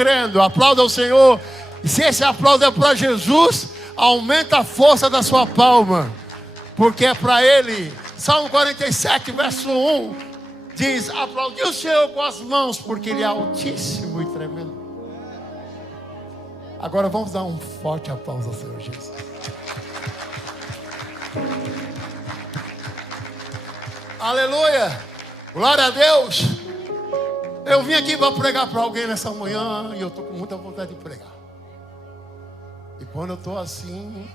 crendo. Aplauda o Senhor. E se esse aplauso é para Jesus, aumenta a força da sua palma, porque é para Ele. Salmo 47, verso 1 diz: aplaudir o Senhor com as mãos, porque Ele é altíssimo e tremendo. Agora vamos dar um forte aplauso ao Senhor Jesus. Aleluia, glória a Deus. Eu vim aqui para pregar para alguém nessa manhã e eu estou com muita vontade de pregar. E quando eu estou assim,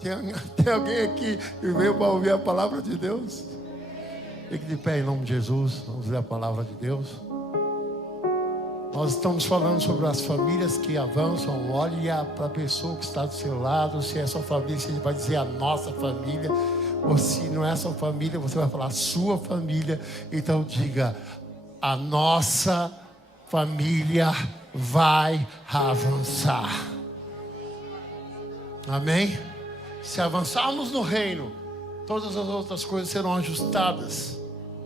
tem alguém aqui que veio para ouvir a palavra de Deus? Fique de pé em nome de Jesus, vamos ler a palavra de Deus. Nós estamos falando sobre as famílias que avançam. Olhe para a pessoa que está do seu lado. Se é sua família, você vai dizer a nossa família. Ou se não é sua família, você vai falar a sua família. Então diga: a nossa família vai avançar. Amém? Se avançarmos no reino, todas as outras coisas serão ajustadas.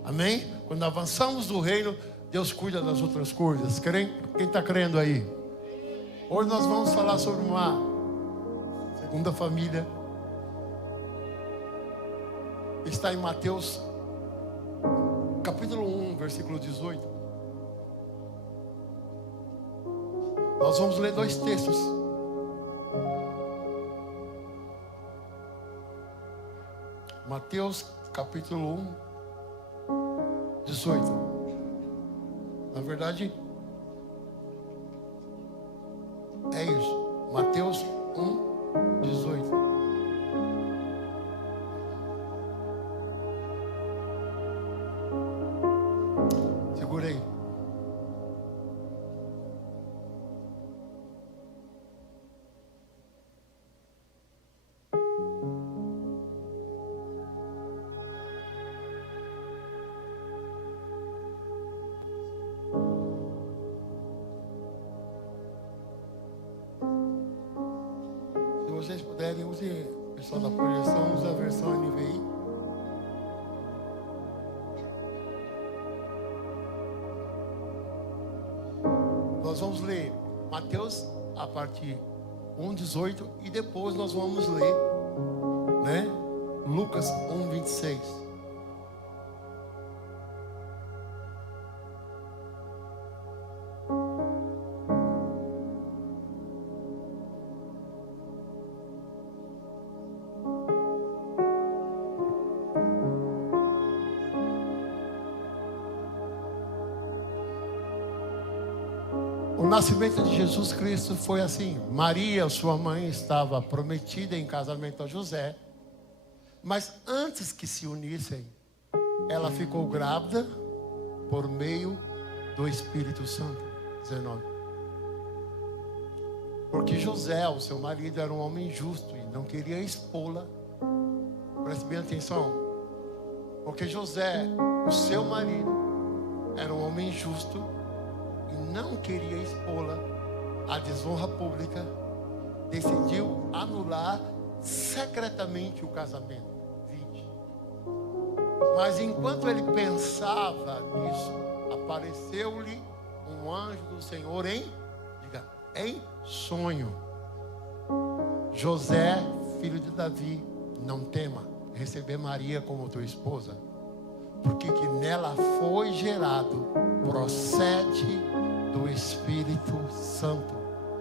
Amém? Quando avançamos no reino, Deus cuida das outras coisas. Quem está crendo aí? Hoje nós vamos falar sobre uma segunda família. Está em Mateus capítulo 1, versículo 18. Nós vamos ler dois textos. Mateus capítulo 1, 18. Na verdade, é isso. Mateus 1, 18. Segurei. Se vocês puderem, use, pessoal da projeção, use a versão NVI. Nós vamos ler Mateus a partir 1:18 e depois nós vamos ler, Lucas 1:26. O nascimento de Jesus Cristo foi assim. Maria, sua mãe, estava prometida em casamento a José. Mas antes que se unissem, ela ficou grávida por meio do Espírito Santo. 19. Porque José, o seu marido, era um homem justo e não queria expô-la. Preste bem atenção. Porque José, o seu marido, era um homem justo e não queria expô-la à desonra pública, decidiu anular secretamente o casamento. 20. Mas enquanto ele pensava nisso, apareceu-lhe um anjo do Senhor em sonho. José, filho de Davi, não tema receber Maria como tua esposa, porque que nela foi gerado, procede do Espírito Santo.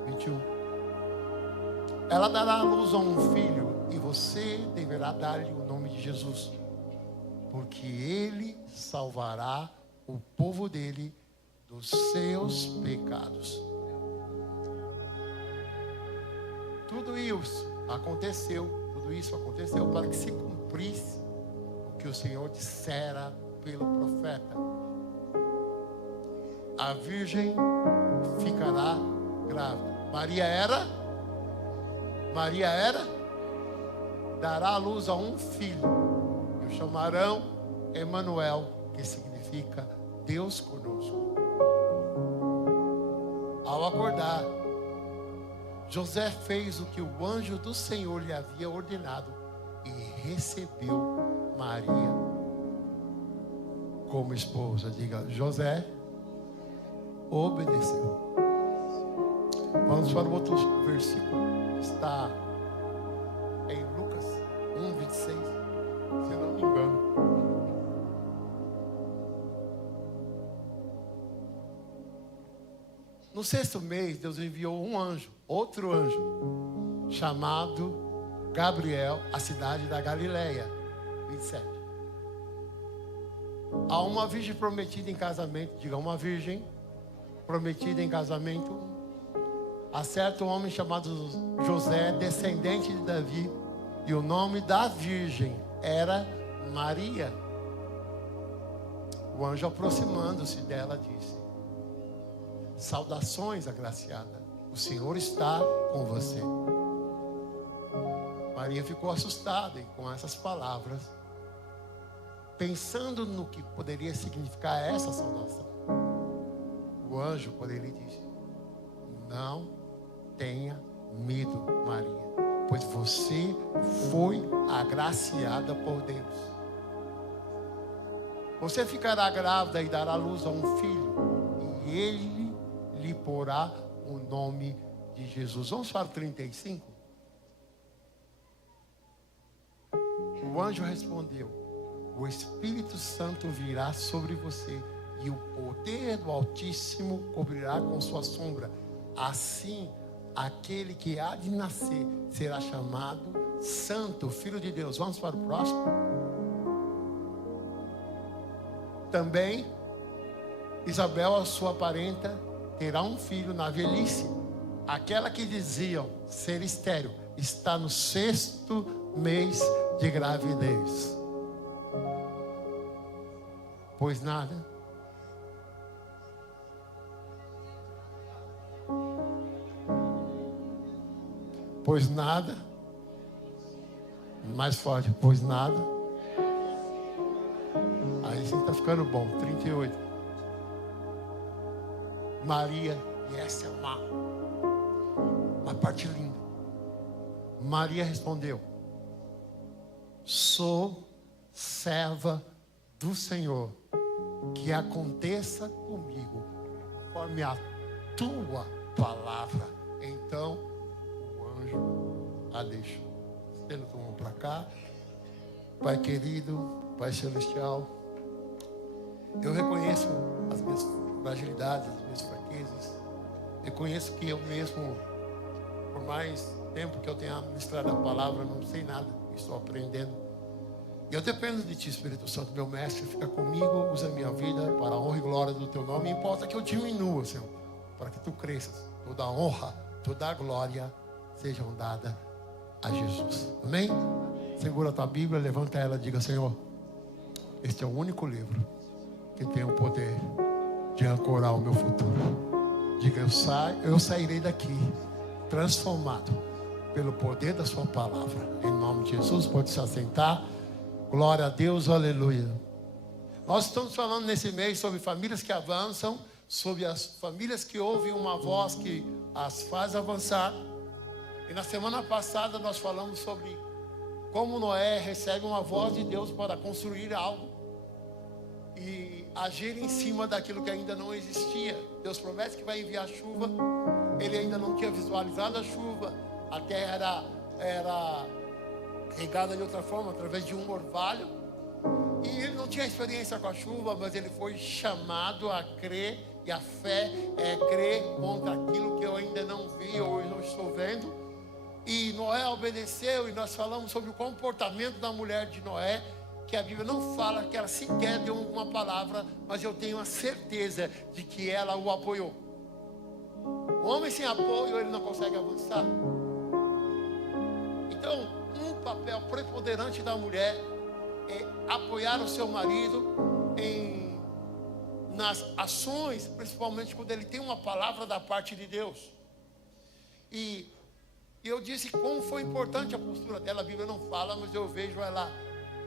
21. Ela dará à luz a um filho e você deverá dar-lhe o nome de Jesus, porque ele salvará o povo dele dos seus pecados. Tudo isso aconteceu para que se cumprisse o que o Senhor dissera pelo profeta: a virgem ficará grávida. Maria era, dará à luz a um filho, e o chamarão Emanuel, que significa Deus conosco. Ao acordar, José fez o que o anjo do Senhor lhe havia ordenado e recebeu Maria como esposa. Diga: José obedeceu. Vamos para o outro versículo. Está em Lucas 1:26, se eu não me engano. No 6º mês, Deus enviou um anjo, outro anjo, chamado Gabriel, à cidade da Galileia. 27. A uma virgem prometida em casamento, diga, uma virgem prometida em casamento, a certo homem chamado José, descendente de Davi, e o nome da virgem era Maria. O anjo, aproximando-se dela, disse: saudações, agraciada, o Senhor está com você. Maria ficou assustada, e com essas palavras, pensando no que poderia significar essa saudação, o anjo, porém, lhe disse: não tenha medo, Maria, pois você foi agraciada por Deus. Você ficará grávida e dará luz a um filho, e ele lhe porá o nome de Jesus. Vamos para o 35. O anjo respondeu: o Espírito Santo virá sobre você, e o poder do Altíssimo cobrirá com sua sombra. Assim, aquele que há de nascer será chamado Santo, Filho de Deus. Vamos para o próximo. Também Isabel, a sua parenta, terá um filho na velhice. Aquela que diziam ser estéril está no 6º mês de gravidez. Pois nada. Pois nada. Mais forte. Pois nada. Aí sim está ficando bom. 38. Maria. E essa é uma parte linda. Maria respondeu: sou serva do Senhor, que aconteça comigo conforme a tua palavra. Então o anjo a deixou. Estenda tua mão para cá. Pai querido, Pai celestial, eu reconheço as minhas fragilidades, as minhas fraquezas. Reconheço que eu mesmo, por mais tempo que eu tenha ministrado a palavra, não sei nada, estou aprendendo. E eu dependo de Ti, Espírito Santo, meu mestre. Fica comigo, usa a minha vida para a honra e glória do Teu nome. Importa que eu diminua, Senhor, para que Tu cresças. Toda a honra, toda a glória sejam dadas a Jesus. Amém? Segura a tua Bíblia, levanta ela e diga: Senhor, este é o único livro que tem o poder de ancorar o meu futuro. Diga: eu sairei daqui transformado pelo poder da sua palavra. Em nome de Jesus, pode se assentar. Glória a Deus, aleluia. Nós estamos falando nesse mês sobre famílias que avançam, sobre as famílias que ouvem uma voz que as faz avançar. E na semana passada nós falamos sobre como Noé recebe uma voz de Deus para construir algo e agir em cima daquilo que ainda não existia. Deus promete que vai enviar chuva. Ele ainda não tinha visualizado a chuva. A terra era regada de outra forma, através de um orvalho. E ele não tinha experiência com a chuva, mas ele foi chamado a crer. E a fé é crer contra aquilo que eu ainda não vi ou não estou vendo. E Noé obedeceu, e nós falamos sobre o comportamento da mulher de Noé, que a Bíblia não fala que ela sequer deu uma palavra, mas eu tenho a certeza de que ela o apoiou. O homem sem apoio, ele não consegue avançar. Então, um papel preponderante da mulher é apoiar o seu marido nas ações, principalmente quando ele tem uma palavra da parte de Deus. E eu disse como foi importante a postura dela. A Bíblia não fala, mas eu vejo ela,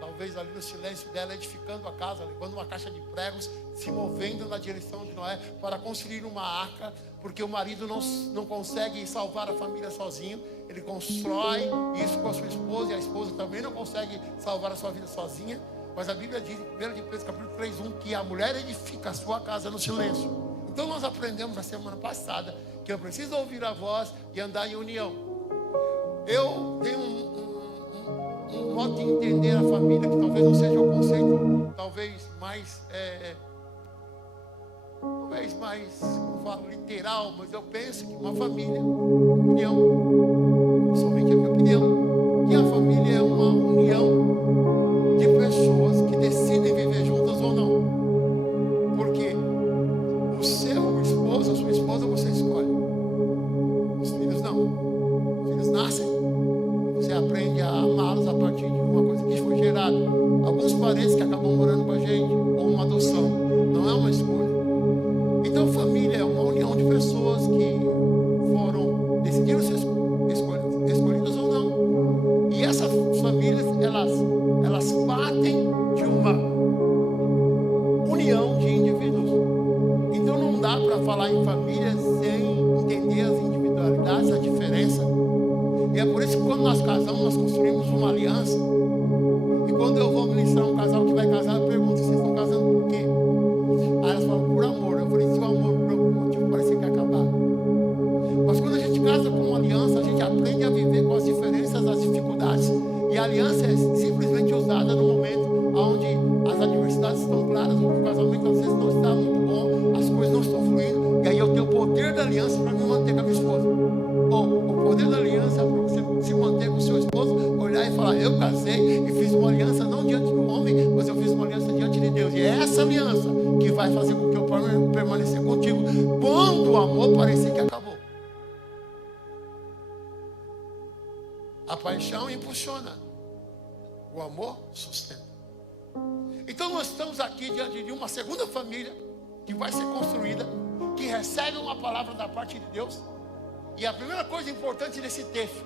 talvez ali no silêncio dela, edificando a casa, levando uma caixa de pregos, se movendo na direção de Noé para construir uma arca, porque o marido não consegue salvar a família sozinho. Ele constrói isso com a sua esposa, e a esposa também não consegue salvar a sua vida sozinha. Mas a Bíblia diz em 1 de Pedro capítulo 3:1 que a mulher edifica a sua casa no silêncio. Então nós aprendemos na semana passada que eu preciso ouvir a voz e andar em união. Eu tenho um modo de entender a família que talvez não seja o conceito, talvez mais, como falo, literal, mas eu penso que uma família, opinião, somente a minha opinião, que a família é uma união de pessoas que decidem viver juntas ou não. Porque o seu esposo, a sua esposa, você escolhe. Os filhos não. Os filhos nascem. Você aprende a amá-los a partir de uma coisa que foi gerada. Alguns parentes que acabam morando com a gente, ou uma adoção. Não é uma escolha. Então, família é uma união de pessoas que decidiram ser escolhidas ou não. E essas famílias, elas partem de uma união de indivíduos. Então, não dá para falar em família sem entender as individualidades, a diferença. E é por isso que quando nós casamos, nós construímos uma aliança. E quando eu vou ministrar um casal que vai casar, eu pergunto: vocês estão casando por quê? Aí elas falam: por amor. Eu falei: se o amor por algum motivo parecia que ia acabar. Mas quando a gente casa com uma aliança, a gente aprende a viver com as diferenças, as dificuldades. E a aliança é simplesmente usada no momento onde as adversidades estão claras, onde o casamento às vezes não está muito bom, as coisas não estão fluindo. E aí eu tenho o poder da aliança para me manter com a minha esposa. Ou o poder da aliança é para você se manter com o seu esposo, olhar e falar: eu casei e fiz uma aliança não diante do homem, mas eu fiz uma aliança diante de Deus. E é essa aliança que vai fazer com que eu permaneça contigo quando o amor parecer que acabou. A paixão impulsiona, o amor sustenta. Então nós estamos aqui diante de uma segunda família que vai ser construída, que recebe uma palavra da parte de Deus. E a primeira coisa importante desse texto,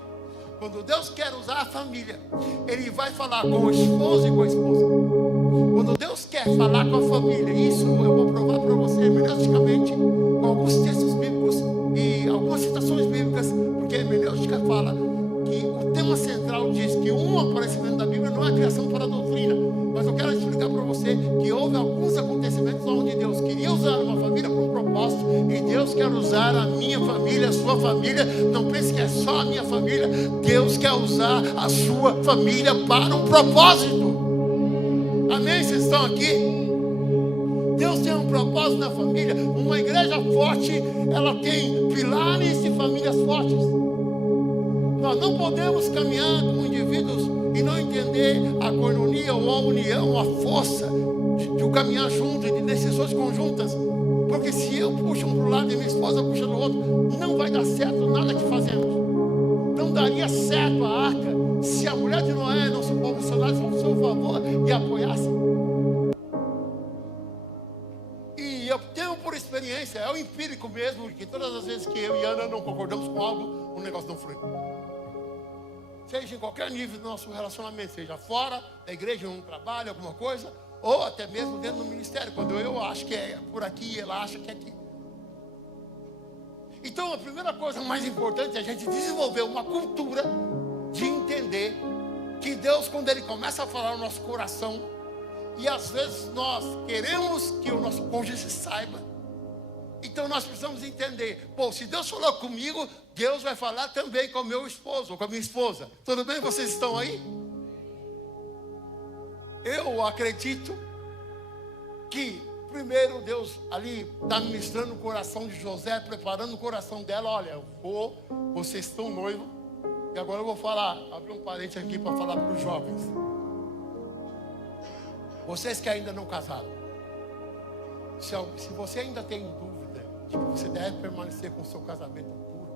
quando Deus quer usar a família, Ele vai falar com o esposo e com a esposa. Quando Deus quer falar com a família, isso eu vou provar para você hermeneuticamente, com alguns textos bíblicos e algumas citações bíblicas, porque a hermenêutica fala que o tema central diz que um aparecimento da Bíblia não é criação para a doutrina. Mas eu quero explicar para você que houve alguns acontecimentos onde Deus queria usar uma família para um propósito, e Deus quer usar a minha família, a sua família. Não pense que é só a minha família. Deus quer usar a sua família para um propósito. Amém? Vocês estão aqui? Deus tem um propósito na família. Uma igreja forte, ela tem pilares de famílias fortes. Nós não podemos caminhar como indivíduos e não entender a coinonia ou a união, a força de caminhar junto, de decisões conjuntas. Porque se eu puxo um para o lado e minha esposa puxa do outro, não vai dar certo nada que fazemos. Não daria certo a arca se a mulher de Noé não se posicionasse ao seu favor e apoiasse. E eu tenho por experiência, é o empírico mesmo, que todas as vezes que eu e Ana não concordamos com algo, o negócio não flui. Seja em qualquer nível do nosso relacionamento, seja fora da igreja, em um trabalho, alguma coisa, ou até mesmo dentro do ministério, quando eu acho que é por aqui e ela acha que é aqui. Então a primeira coisa mais importante é a gente desenvolver uma cultura de entender que Deus, quando Ele começa a falar no nosso coração, e às vezes nós queremos que o nosso cônjuge saiba, então nós precisamos entender: pô, se Deus falou comigo, Deus vai falar também com o meu esposo ou com a minha esposa. Tudo bem? Vocês estão aí? Eu acredito que primeiro Deus ali está ministrando o coração de José, preparando o coração dela. Olha, vocês estão noivos. E agora eu vou falar, abrir um parente aqui para falar para os jovens. Vocês que ainda não casaram, se você ainda tem dúvida de que você deve permanecer com o seu casamento puro,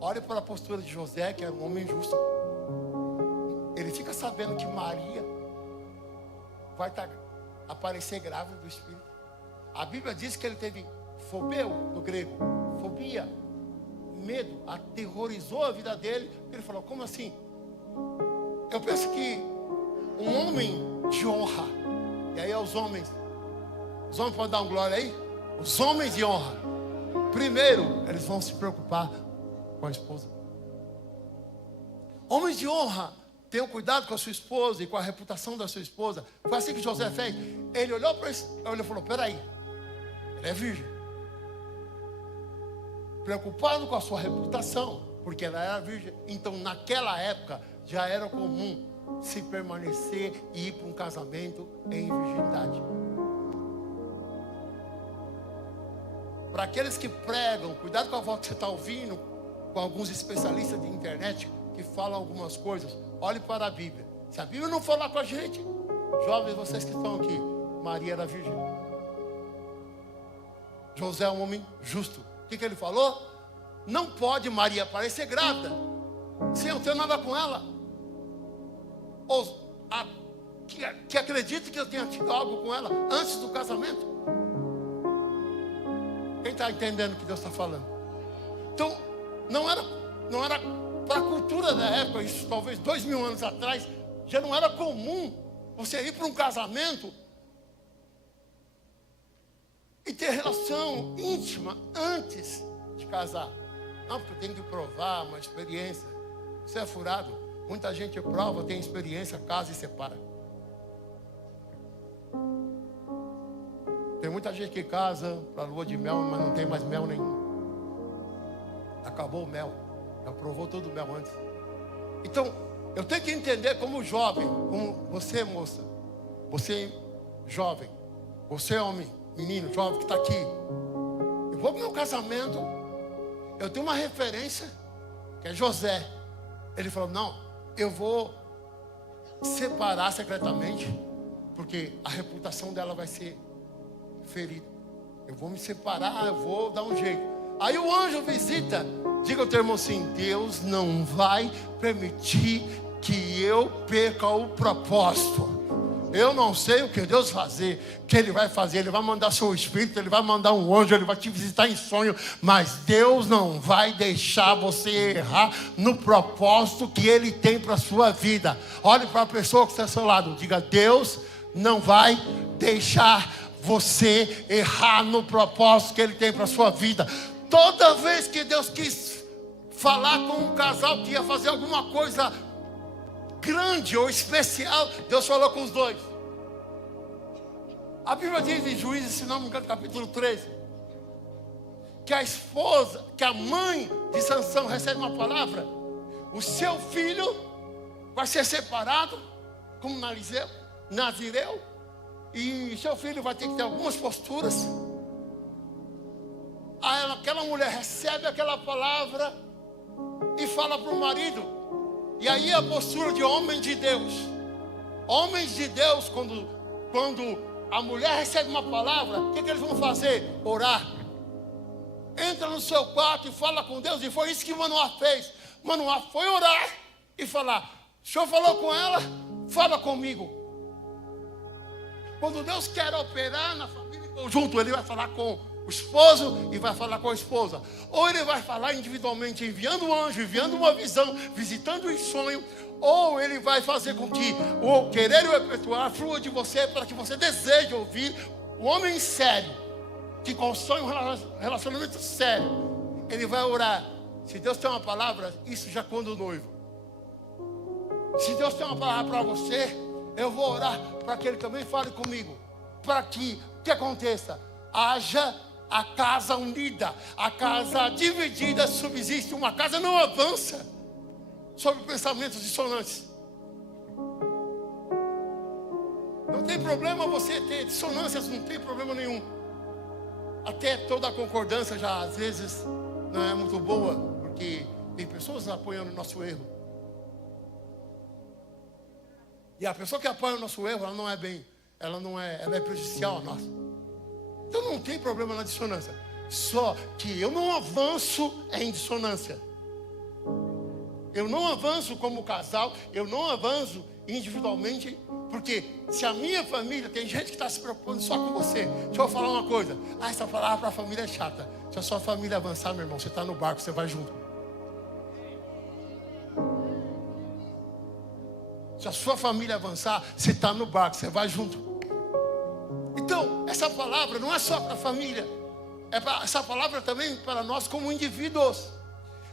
olhe para a postura de José, que era um homem justo. Ele fica sabendo que Maria vai aparecer grávida do Espírito. A Bíblia diz que ele teve fobeu, no grego, fobia, medo, aterrorizou a vida dele. Ele falou: como assim? Eu penso que um homem de honra, e aí os homens podem dar uma glória aí? Os homens de honra, primeiro eles vão se preocupar com a esposa. Homens de honra, tenham cuidado com a sua esposa e com a reputação da sua esposa. Foi assim que José fez. Ele olhou para isso, ele falou: peraí, ele é virgem. preocupado com a sua reputação, porque ela era virgem. Então, naquela época, já era comum se permanecer e ir para um casamento em virgindade. Para aqueles que pregam, cuidado com a voz que você está ouvindo, com alguns especialistas de internet que falam algumas coisas. Olhe para a Bíblia. Se a Bíblia não falar com a gente, jovens, vocês que estão aqui, Maria era virgem. José é um homem justo. O que ele falou? Não pode Maria parecer grávida sem eu ter nada com ela. Ou que acredite que eu tenha tido algo com ela antes do casamento. Quem está entendendo o que Deus está falando? Então, não era para a cultura da época, isso talvez 2000 anos atrás, já não era comum você ir para um casamento e ter relação íntima antes de casar. Não, porque eu tenho que provar uma experiência. Isso é furado. Muita gente prova, tem experiência, casa e separa. Tem muita gente que casa para lua de mel, mas não tem mais mel nenhum. Acabou o mel. Já provou todo o mel antes. Então, eu tenho que entender como jovem, como você, moça, você jovem, você homem, menino, jovem que está aqui. Eu vou para o meu casamento, eu tenho uma referência, que é José. Ele falou, não, eu vou separar secretamente, porque a reputação dela vai ser ferida. Eu vou me separar, eu vou dar um jeito. Aí o anjo visita, diga ao teu irmão assim, Deus não vai permitir que eu perca o propósito. Eu não sei o que Deus fazer, que Ele vai fazer. Ele vai mandar seu Espírito, Ele vai mandar um anjo, Ele vai te visitar em sonho. Mas Deus não vai deixar você errar no propósito que Ele tem para a sua vida. Olhe para a pessoa que está ao seu lado, diga, Deus não vai deixar você errar no propósito que Ele tem para a sua vida. Toda vez que Deus quis falar com um casal que ia fazer alguma coisa grande ou especial, Deus falou com os dois. A Bíblia diz em Juízes, se não me engano, capítulo 13, que a esposa, que a mãe de Sansão recebe uma palavra, o seu filho vai ser separado como nazireu, e seu filho vai ter que ter algumas posturas. Aí aquela mulher recebe aquela palavra e fala para o marido. E aí a postura de homem de Deus. Homens de Deus, quando a mulher recebe uma palavra, o que eles vão fazer? Orar. Entra no seu quarto e fala com Deus. E foi isso que Manoá fez. Manoá foi orar e falar, o Senhor falou com ela, fala comigo. Quando Deus quer operar na família em conjunto, Ele vai falar com o esposo e vai falar com a esposa. Ou Ele vai falar individualmente, enviando um anjo, enviando uma visão, visitando em sonho. Ou Ele vai fazer com que o querer e o efetuar flua de você, para que você deseje ouvir o homem sério, que constrói um relacionamento sério. Ele vai orar. Se Deus tem uma palavra, isso já quando o noivo. Se Deus tem uma palavra para você, eu vou orar para que Ele também fale comigo. Para que o que aconteça? Haja a casa unida, a casa dividida subsiste. Uma casa não avança sobre pensamentos dissonantes. Não tem problema você ter dissonâncias, não tem problema nenhum. Até toda a concordância já às vezes não é muito boa, porque tem pessoas apoiando o nosso erro. E a pessoa que apoia o nosso erro, ela é prejudicial a nós. Então não tem problema na dissonância. Só que eu não avanço em dissonância. Eu não avanço como casal, eu não avanço individualmente, porque se a minha família, tem gente que está se preocupando só com você. Deixa eu falar uma coisa. Essa palavra para a família é chata. Se a sua família avançar, meu irmão, você está no barco, você vai junto. Se a sua família avançar, você está no barco, você vai junto. Então, essa palavra não é só para a família. Essa palavra também para nós como indivíduos.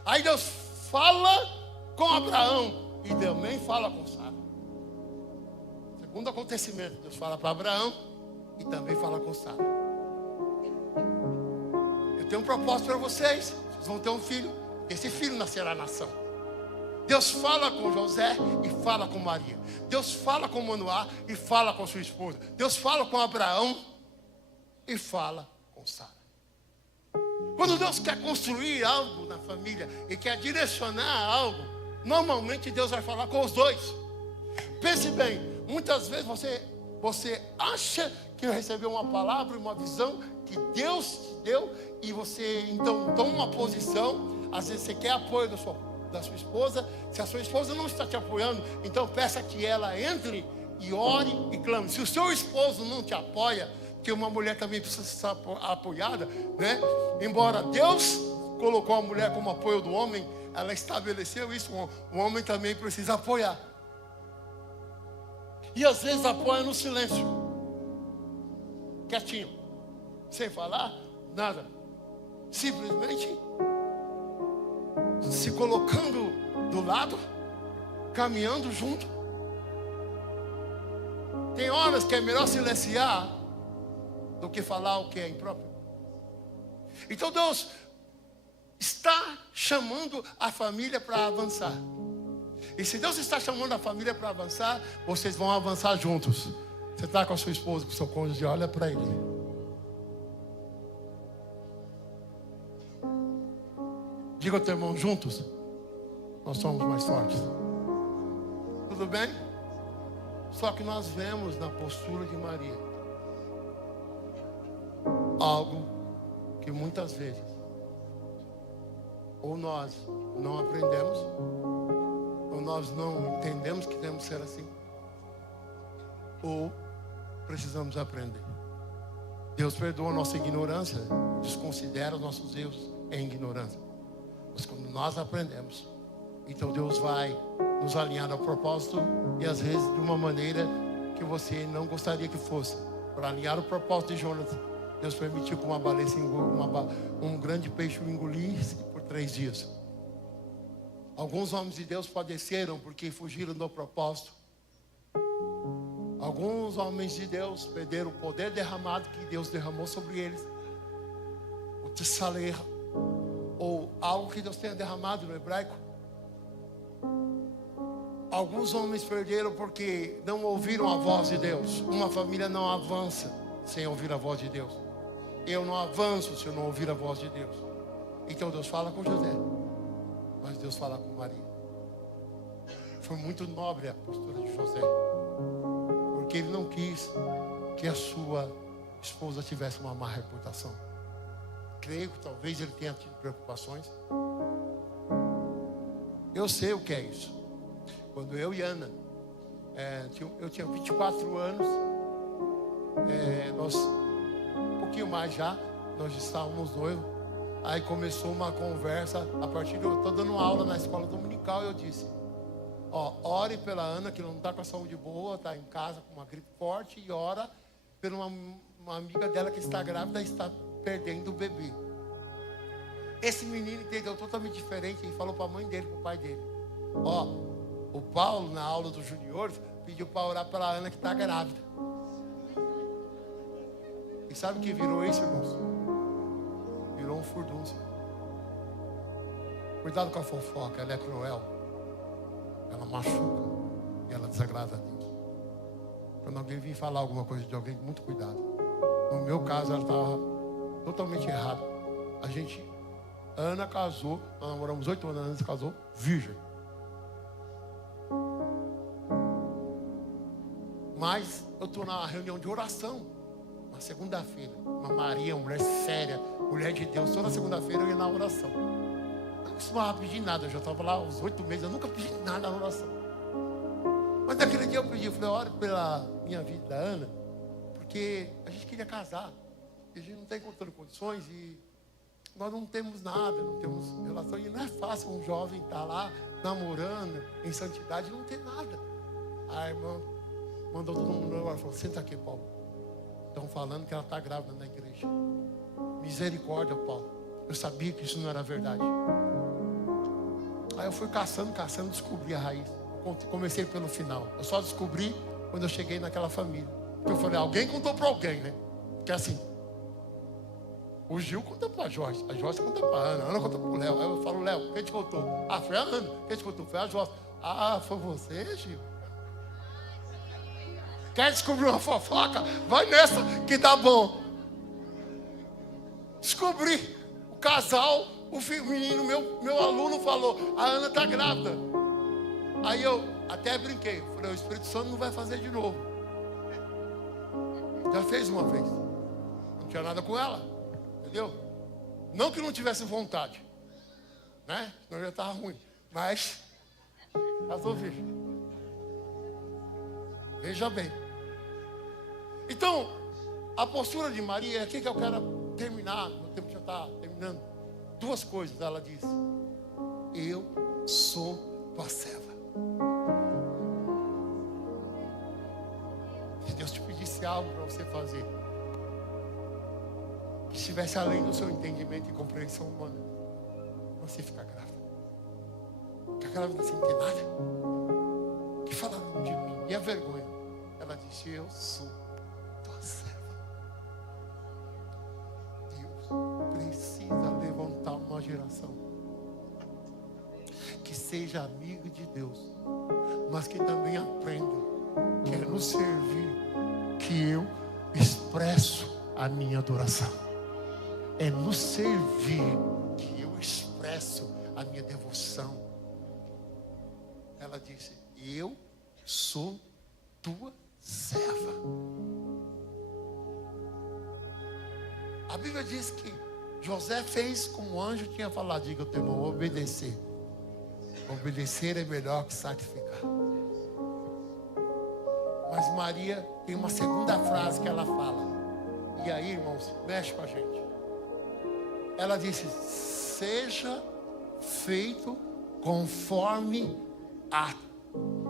Aí Deus fala com Abraão e também fala com Sara. Segundo acontecimento, Deus fala para Abraão e também fala com Sara. Eu tenho um propósito para vocês. Eles vão ter um filho. Esse filho nascerá nação. Deus fala com José e fala com Maria. Deus fala com Manoá e fala com sua esposa. Deus fala com Abraão e fala com Sara. Quando Deus quer construir algo na família e quer direcionar algo, normalmente Deus vai falar com os dois. Pense bem, muitas vezes você acha que recebeu uma palavra, uma visão que Deus te deu, e você então toma uma posição. Às vezes você quer apoio da sua esposa. Se a sua esposa não está te apoiando, então peça que ela entre e ore e clame. Se o seu esposo não te apoia, porque uma mulher também precisa estar apoiada, né? Embora Deus colocou a mulher como apoio do homem, ela estabeleceu isso. O homem também precisa apoiar. E às vezes apoia no silêncio, quietinho, sem falar nada, simplesmente se colocando do lado, caminhando junto. Tem horas que é melhor silenciar do que falar o que é impróprio. Então Deus está chamando a família para avançar. E se Deus está chamando a família para avançar, vocês vão avançar juntos. Você está com a sua esposa, com o seu cônjuge, olha para ele. Diga ao teu irmão, juntos nós somos mais fortes. Tudo bem? Só que nós vemos na postura de Maria algo que muitas vezes ou nós não aprendemos, ou nós não entendemos que temos que ser assim, ou precisamos aprender. Deus perdoa a nossa ignorância, desconsidera os nossos erros em ignorância. Mas quando nós aprendemos, então Deus vai nos alinhar ao propósito, e às vezes de uma maneira que você não gostaria que fosse. Para alinhar o propósito de Jonas, Deus permitiu que uma baleia um grande peixe o engolisse por 3 dias. Alguns homens de Deus padeceram porque fugiram do propósito. Alguns homens de Deus perderam o poder derramado que Deus derramou sobre eles. O tsaler, ou algo que Deus tenha derramado no hebraico. Alguns homens perderam porque não ouviram a voz de Deus. Uma família não avança sem ouvir a voz de Deus. Eu não avanço se eu não ouvir a voz de Deus. Então Deus fala com José, mas Deus fala com Maria. Foi muito nobre a postura de José, porque ele não quis que a sua esposa tivesse uma má reputação. Creio que talvez ele tenha tido preocupações. Eu sei o que é isso. Quando eu e Ana, eu tinha 24 anos, nós, um pouquinho mais já, nós estávamos noivos. Aí começou uma conversa, a partir de eu estou dando aula na escola dominical, eu disse, ore pela Ana, que não está com a saúde boa, está em casa com uma gripe forte, e ora por uma amiga dela que está grávida e está perdendo o bebê. Esse menino entendeu totalmente diferente e falou para a mãe dele, para o pai dele. O Paulo, na aula dos juniores, pediu para orar pela Ana que está grávida. E sabe o que virou isso, irmãos? Virou um furdúncio. Cuidado com a fofoca, ela é cruel. Ela machuca e ela desagrada a Deus. Quando alguém vir falar alguma coisa de alguém, muito cuidado. No meu caso, ela estava totalmente errada. Ana casou, nós namoramos 8 anos, Ana se casou virgem. Mas eu estou na reunião de oração, na segunda-feira. Uma Maria, uma mulher séria, mulher de Deus. Toda segunda-feira eu ia na oração. Eu não costumava pedir nada, eu já estava lá há uns 8 meses, eu nunca pedi nada na oração. Mas naquele dia eu pedi, eu falei, ore pela minha vida da Ana, porque a gente queria casar, e a gente não está encontrando condições, e nós não temos nada, não temos relação, e não é fácil um jovem estar lá namorando em santidade e não ter nada. A irmã mandou todo mundo embora, falou, senta aqui, Paulo. Estão falando que ela está grávida na igreja. Misericórdia, Paulo. Eu sabia que isso não era verdade. Aí eu fui caçando, descobri a raiz. Comecei pelo final. Eu só descobri quando eu cheguei naquela família. Porque eu falei, alguém contou para alguém, né? Porque assim, O Gil conta para a Joyce conta para a Ana conta para o Léo. Aí eu falo, Léo, quem te contou? Ah, foi a Ana. Quem te contou? Foi a Joyce. Ah, foi você, Gil? Quer descobrir uma fofoca? Vai nessa que dá bom. Descobri. O casal, o menino, meu aluno falou, a Ana está grávida. Aí eu até brinquei. Falei, o Espírito Santo não vai fazer de novo. Já fez uma vez. Não tinha nada com ela. Entendeu? Não que não tivesse vontade. Né? Senão já estava ruim. Mas, casou virgem. Veja bem. Então, a postura de Maria, é aqui que eu quero terminar. Meu tempo já está terminando. Duas coisas, ela diz: eu sou tua serva. Se Deus te pedisse algo para você fazer, que estivesse além do seu entendimento e compreensão humana, você fica grávida. Fica grávida sem ter nada. Que falaram de mim? E a vergonha? Ela disse: eu sou tua serva. Deus precisa levantar uma geração que seja amigo de Deus, mas que também aprenda que é no servir que eu expresso a minha adoração. É no servir que eu expresso a minha devoção. Ela disse: eu sou tua serva. A Bíblia diz que José fez como o anjo tinha falado. Diga ao teu irmão: obedecer. Obedecer é melhor que sacrificar. Mas Maria tem uma segunda frase que ela fala. E aí, irmãos, mexe com a gente. Ela disse: seja feito conforme a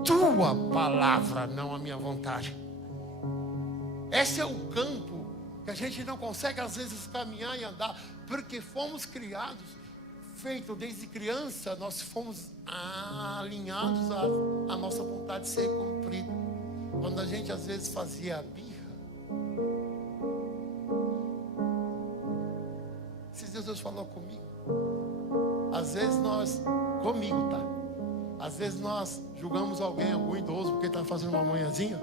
tua palavra, não a minha vontade. Esse é o campo que a gente não consegue às vezes caminhar e andar, porque fomos criados, feito desde criança, nós fomos alinhados à nossa vontade de ser cumprida. Quando a gente às vezes fazia a birra, esses dias Deus falou comigo. Às vezes comigo, tá? Às vezes nós julgamos algum idoso, porque está fazendo uma manhãzinha.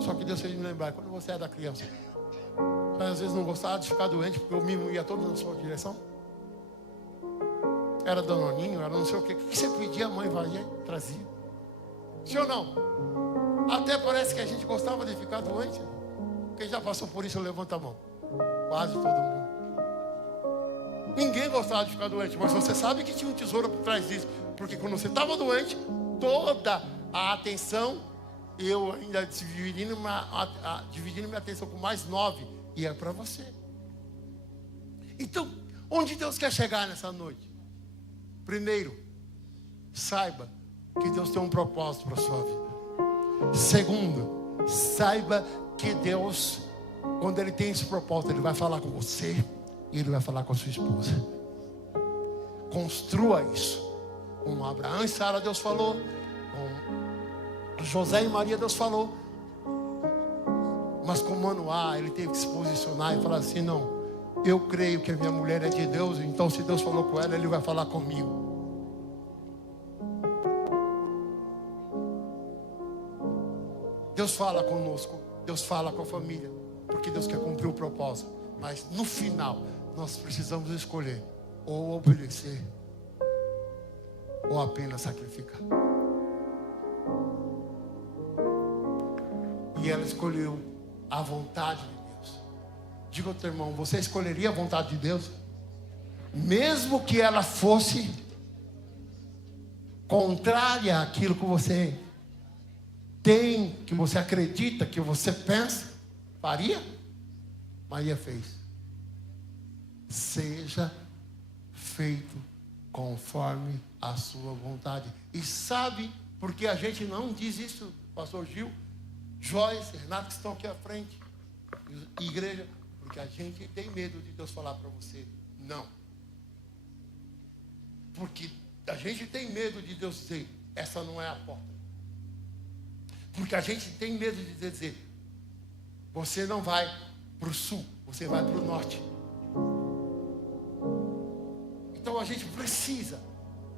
Só que Deus fez me lembrar, quando você era criança, às vezes não gostava de ficar doente, porque o mimo ia todo na sua direção. Era danoninho, era não sei o quê. O que você pedia, a mãe vai e trazia. Sim ou não? Até parece que a gente gostava de ficar doente. Quem já passou por isso, levanta a mão. Quase todo mundo. Ninguém gostava de ficar doente, mas você sabe que tinha um tesouro por trás disso. Porque quando você estava doente, toda a atenção, eu ainda dividindo minha atenção com mais 9, ia para você. Então, onde Deus quer chegar nessa noite? Primeiro, saiba que Deus tem um propósito para a sua vida. Segundo, saiba que Deus, quando Ele tem esse propósito, Ele vai falar com você e Ele vai falar com a sua esposa. Construa isso. Com Abraão e Sara, Deus falou. Com José e Maria, Deus falou. Mas com Manoá, ele teve que se posicionar e falar assim: não, eu creio que a minha mulher é de Deus, então se Deus falou com ela, Ele vai falar comigo. Deus fala conosco, Deus fala com a família, porque Deus quer cumprir o propósito. Mas no final, nós precisamos escolher ou obedecer, ou apenas sacrificar. E ela escolheu a vontade de Deus. Diga ao teu irmão: você escolheria a vontade de Deus? Mesmo que ela fosse contrária àquilo que você tem, que você acredita, que você pensa, faria? Maria fez. Seja feito conforme a sua vontade. E sabe por que a gente não diz isso, pastor Gil, Joyce, Renato, que estão aqui à frente, igreja? Porque a gente tem medo de Deus falar para você não. Porque a gente tem medo de Deus dizer: essa não é a porta. Porque a gente tem medo de dizer: você não vai para o sul, você vai para o norte. a gente precisa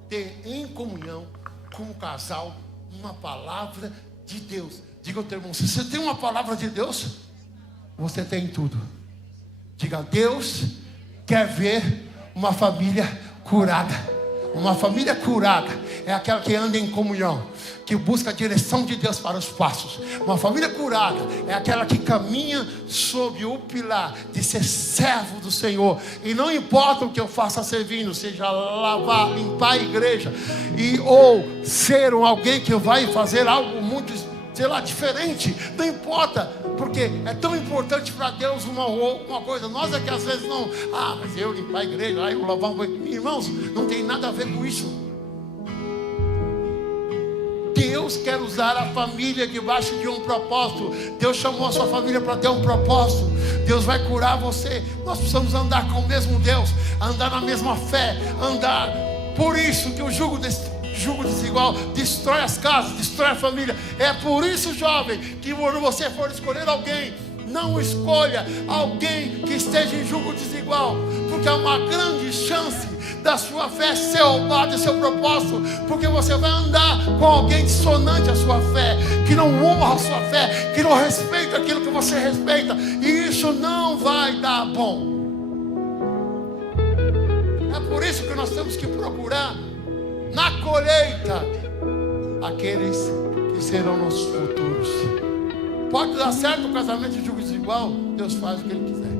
ter em comunhão, como casal, uma palavra de Deus. Diga ao teu irmão, se você tem uma palavra de Deus, você tem tudo. Diga, Deus quer ver uma família curada. Uma família curada é aquela que anda em comunhão, que busca a direção de Deus para os passos. Uma família curada é aquela que caminha sob o pilar de ser servo do Senhor. E não importa o que eu faça servindo, seja lavar, limpar a igreja, ou ser alguém que vai fazer algo muito, sei lá, diferente. Não importa, porque é tão importante para Deus uma coisa. Nós é que às vezes não, mas eu limpar a igreja, eu lavar um banheiro. Irmãos, não tem nada a ver com isso. Deus quer usar a família debaixo de um propósito. Deus chamou a sua família para ter um propósito. Deus vai curar você. Nós precisamos andar com o mesmo Deus, andar na mesma fé, andar. Por isso que o jugo desigual destrói as casas, destrói a família. É por isso, jovem, que quando você for escolher alguém, não escolha alguém que esteja em jugo desigual, porque há uma grande chance da sua fé ser roubada, seu propósito, porque você vai andar com alguém dissonante à sua fé, que não honra a sua fé, que não respeita aquilo que você respeita, e isso não vai dar bom. É por isso que nós temos que procurar na colheita aqueles que serão nossos futuros. Pode dar certo o casamento de jugo desigual, Deus faz o que Ele quiser.